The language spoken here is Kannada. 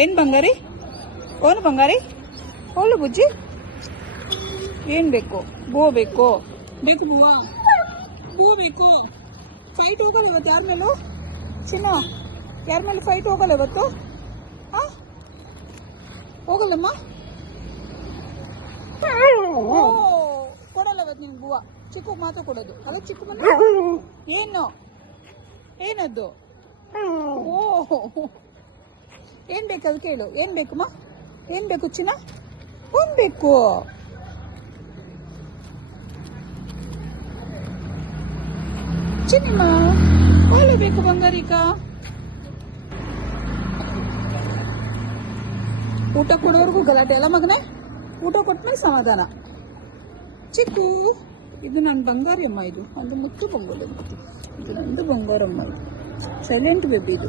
ಏನು ಬಂಗಾರಿ? ಓನು ಬಂಗಾರಿ? ಓಲು ಬುಜ್ಜಿ, ಏನು ಬೇಕು? ಬೋ ಬೇಕು? ಬೇಕು ಬೂವಾ? ಬೋ ಬೇಕು? ಫೈಟ್ ಹೋಗಲ್ಲ ಇವತ್ತು ಯಾರ ಮೇಲೂ? ಚಿನ್ನ, ಯಾರ ಮೇಲೆ ಫೈಟ್ ಹೋಗಲ್ಲ ಇವತ್ತು? ಹಾಂ, ಹೋಗಲ್ಲಮ್ಮ? ಓ, ಕೊಡಲ್ಲ ಇವತ್ತು ನಿಮ್ಗೆ ಬೂವಾ. ಚಿಕ್ಕ ಮಾತ್ರ ಕೊಡೋದು. ಅದಕ್ಕೆ ಚಿಕ್ಕ ಮನೆ ಏನು? ಏನದ್ದು? ಓ, ಏನು ಬೇಕು ಅದು ಕೇಳು. ಏನು ಬೇಕಮ್ಮ? ಏನು ಬೇಕು ಚಿನ್ನ? ಏನು ಬೇಕು? ಚಿನ್ನಮ್ಮ ಓಲು ಬೇಕು ಬಂಗಾರಿಕ. ಊಟ ಕೊಡೋವರೆಗೂ ಗಲಾಟೆ ಅಲ್ಲ ಮಗನೇ? ಊಟ ಕೊಟ್ಮೇಲೆ ಸಮಾಧಾನ. ಚಿಕ್ಕು, ಇದು ನನ್ನ ಬಂಗಾರಿ ಅಮ್ಮ. ಇದು ಒಂದು ಮುತ್ತು ಬಂಗಾರ. ಇದು ನಂದು ಬಂಗಾರಮ್ಮ. ಇದು ಸೈಲೆಂಟ್ ಬೇಬಿ ಇದು.